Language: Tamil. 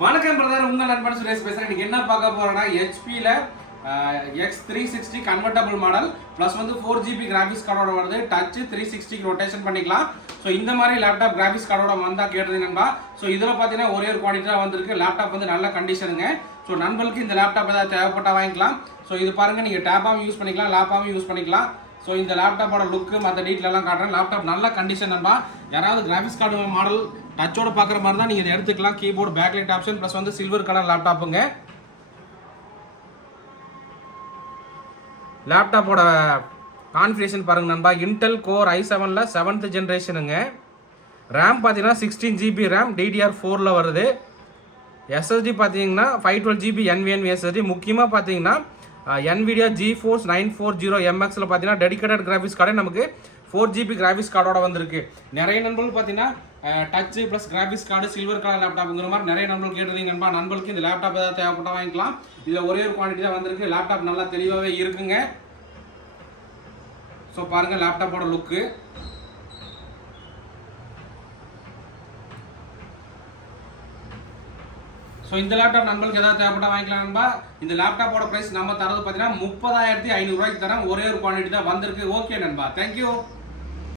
வணக்கம் பிரதர், உங்கள் நண்பன் சுரேஷ் பேசுகிறேன். இன்றைக்கி என்ன பார்க்க போகிறோன்னா ஹெச்பியில் X360 கன்வெர்ட்டபிள் மாடல் ப்ளஸ் வந்து 4GB கிராஃபிக்ஸ் கார்டோட வருது. டச் 360 ரொட்டேஷன் பண்ணிக்கலாம். ஸோ இந்த மாதிரி லேப்டாப் கிராஃபிக்ஸ் கார்டோட வந்தால் கேட்டதுங்கன்பா. ஸோ இதில் பார்த்தீங்கன்னா ஒரே ஒரு குவாலிட்டி தான் வந்திருக்கு. லேப்டாப் வந்து நல்ல கண்டிஷனுங்க. ஸோ நண்பர்களுக்கு இந்த லேப்டாப் ஏதாவது தேவைப்பட்டால் வாங்கிக்கலாம். ஸோ இது பாருங்கள், நீங்கள் டேப்பாகவும் யூஸ் பண்ணிக்கலாம், லேப்பாகவும் யூஸ் பண்ணிக்கலாம். ஸோ இந்த லேப்டாப்போட லுக்கு மற்ற டீட்டெயிலெல்லாம் காட்டுறேன். லேப்டாப் நல்ல கண்டிஷன் நண்பா. யாராவது கிராஃபிக்ஸ் கார்டு மாடல் டச்சோட பார்க்குற மாதிரி தான் நீங்கள் இதை எடுத்துக்கலாம். கீபோர்டு பேக்லைட் ஆப்ஷன் ப்ளஸ் வந்து சில்வர் கலர் லேப்டாப்புங்க. லேப்டாப்போட கான்ஃபிகரேஷன் பாருங்க நண்பா. இன்டெல் கோர் i7ல 7th ஜென்ரேஷனுங்க. ரேம் பார்த்தீங்கன்னா 16GB ரேம் DDR4ல வருது. SSD பார்த்தீங்கன்னா 512GB Nvme SSD. முக்கியமாக பார்த்தீங்கன்னா Nvidea GeForce 940MXல பார்த்தீங்கன்னா டெடிகேட்டட் கிராஃபிக்ஸ் கார்டே நமக்கு 4GB கிராஃபிக்ஸ் கார்டோட வந்திருக்கு. நிறைய நண்பர்கள் பார்த்தீங்கன்னா touch plus graphics card silver colour லேப்டாப்புங்கிற மாதிரி நிறைய நண்பர்கள் கேட்டிருந்தீங்க நண்பா. நண்பர்களுக்கு இந்த லேப்டாப் ஏதாவது தேவைப்பட்டால் வாங்கிக்கலாம். இதில் ஒரே ஒரு குவான்டிட்டி தான் வந்திருக்கு. லேப்டாப் நல்லா தெளிவாகவே இருக்குங்க. ஸோ பாருங்கள் லேப்டாப்போட லுக்கு. ஸோ இந்த லேப்டாப் நண்பர்களுக்கு ஏதாவது தேவைப்பட்டால் வாங்கிக்கலாம் நண்பா. இந்த லேப்டாப்போட ப்ரைஸ் நம்ம தரது பார்த்தீங்கன்னா 30,500 ரூபாய்க்கு தரோம். ஒரே ஒரு குவான்டிட்டி தான் வந்திருக்கு. ஓகே நண்பா, தேங்க்யூ.